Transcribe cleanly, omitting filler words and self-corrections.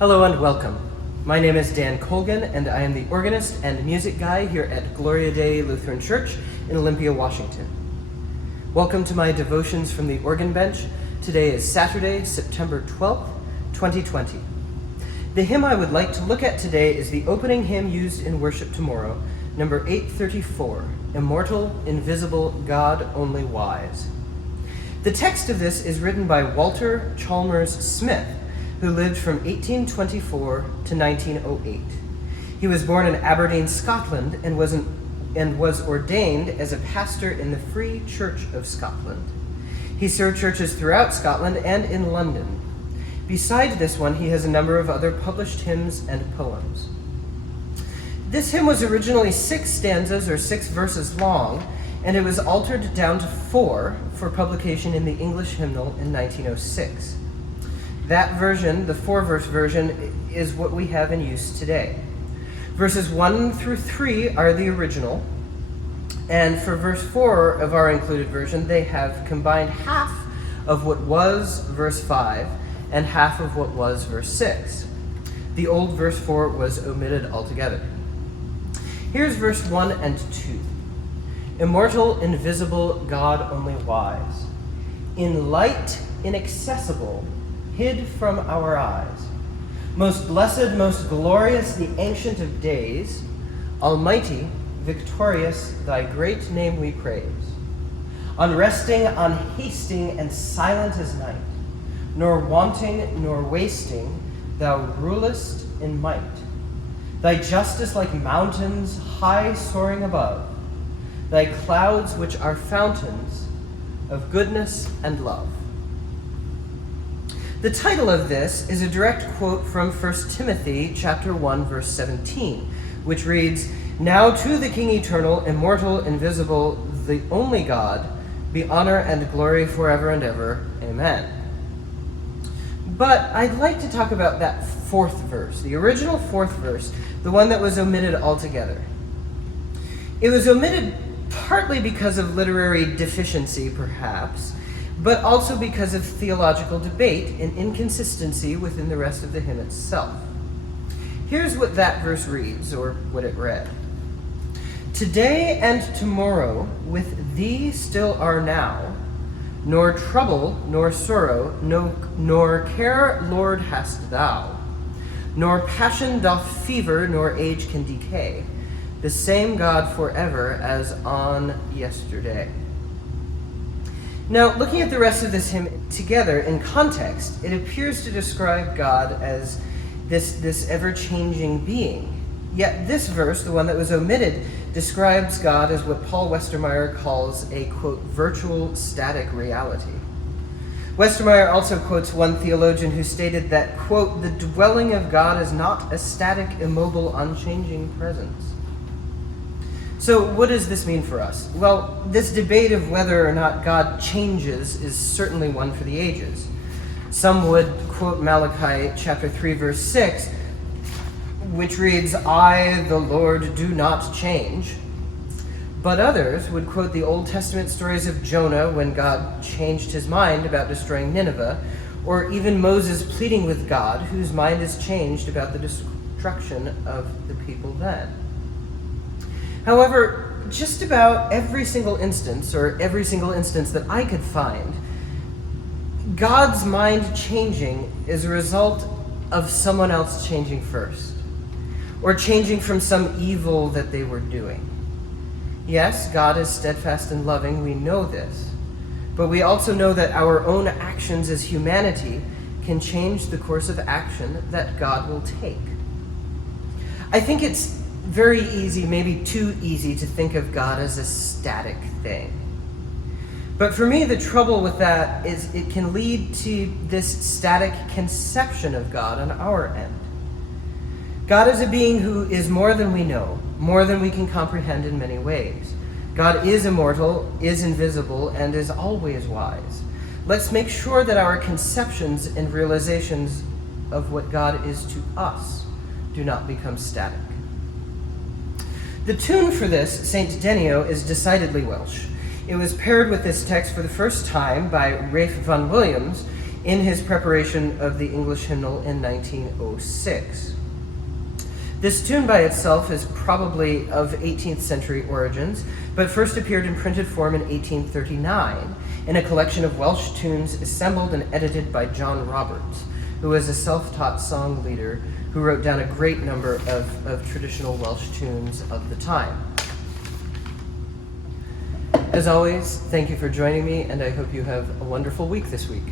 Hello and welcome. My name is Dan Colgan, and I am the organist and music guy here at Gloria Dei Lutheran Church in Olympia, Washington. Welcome to my devotions from the organ bench. Today is Saturday, September 12th, 2020. The hymn I would like to look at today is the opening hymn used in worship tomorrow, number 834, Immortal, Invisible, God Only Wise. The text of this is written by Walter Chalmers Smith, who lived from 1824 to 1908. He was born in Aberdeen, Scotland, and was ordained as a pastor in the Free Church of Scotland. He served churches throughout Scotland and in London. Beside this one, he has a number of other published hymns and poems. This hymn was originally 6 stanzas or 6 verses long, and it was altered down to 4 for publication in the English hymnal in 1906. That version, the 4-verse version, is what we have in use today. Verses 1 through 3 are the original, and for verse 4 of our included version, they have combined half of what was verse 5 and half of what was verse 6. The old verse 4 was omitted altogether. Here's verse 1 and 2. Immortal, invisible, God only wise. In light inaccessible, hid from our eyes. Most blessed, most glorious, the Ancient of Days, Almighty, victorious, thy great name we praise. Unresting, unhasting, and silent as night, nor wanting, nor wasting, thou rulest in might. Thy justice like mountains, high soaring above, thy clouds which are fountains of goodness and love. The title of this is a direct quote from 1 Timothy chapter 1, verse 17, which reads, "Now to the King eternal, immortal, invisible, the only God, be honor and glory forever and ever. Amen." But I'd like to talk about that 4th verse, the original 4th verse, the one that was omitted altogether. It was omitted partly because of literary deficiency, perhaps, but also because of theological debate and inconsistency within the rest of the hymn itself. Here's what that verse reads, or what it read. Today and tomorrow with thee still are now, nor trouble nor sorrow, nor care, Lord, hast thou, nor passion doth fever, nor age can decay, the same God forever as on yesterday. Now, looking at the rest of this hymn together in context, it appears to describe God as this ever-changing being. Yet this verse, the one that was omitted, describes God as what Paul Westermeyer calls a, quote, virtual static reality. Westermeyer also quotes one theologian who stated that, quote, the dwelling of God is not a static, immobile, unchanging presence. So what does this mean for us? Well, this debate of whether or not God changes is certainly one for the ages. Some would quote Malachi chapter 3, verse 6, which reads, I, the Lord, do not change. But others would quote the Old Testament stories of Jonah when God changed his mind about destroying Nineveh, or even Moses pleading with God, whose mind is changed about the destruction of the people then. However, just about every single instance that I could find, God's mind changing is a result of someone else changing first, or changing from some evil that they were doing. Yes, God is steadfast and loving, we know this, but we also know that our own actions as humanity can change the course of action that God will take. I think it's very easy, maybe too easy, to think of God as a static thing. But for me, the trouble with that is it can lead to this static conception of God on our end. God is a being who is more than we know, more than we can comprehend in many ways. God is immortal, is invisible, and is always wise. Let's make sure that our conceptions and realizations of what God is to us do not become static. The tune for this, Saint Denio, is decidedly Welsh. It was paired with this text for the first time by Ralph Vaughan Williams in his preparation of the English hymnal in 1906. This tune by itself is probably of 18th century origins, but first appeared in printed form in 1839 in a collection of Welsh tunes assembled and edited by John Roberts, who was a self-taught song leader who wrote down a great number of traditional Welsh tunes of the time. As always, thank you for joining me, and I hope you have a wonderful week this week.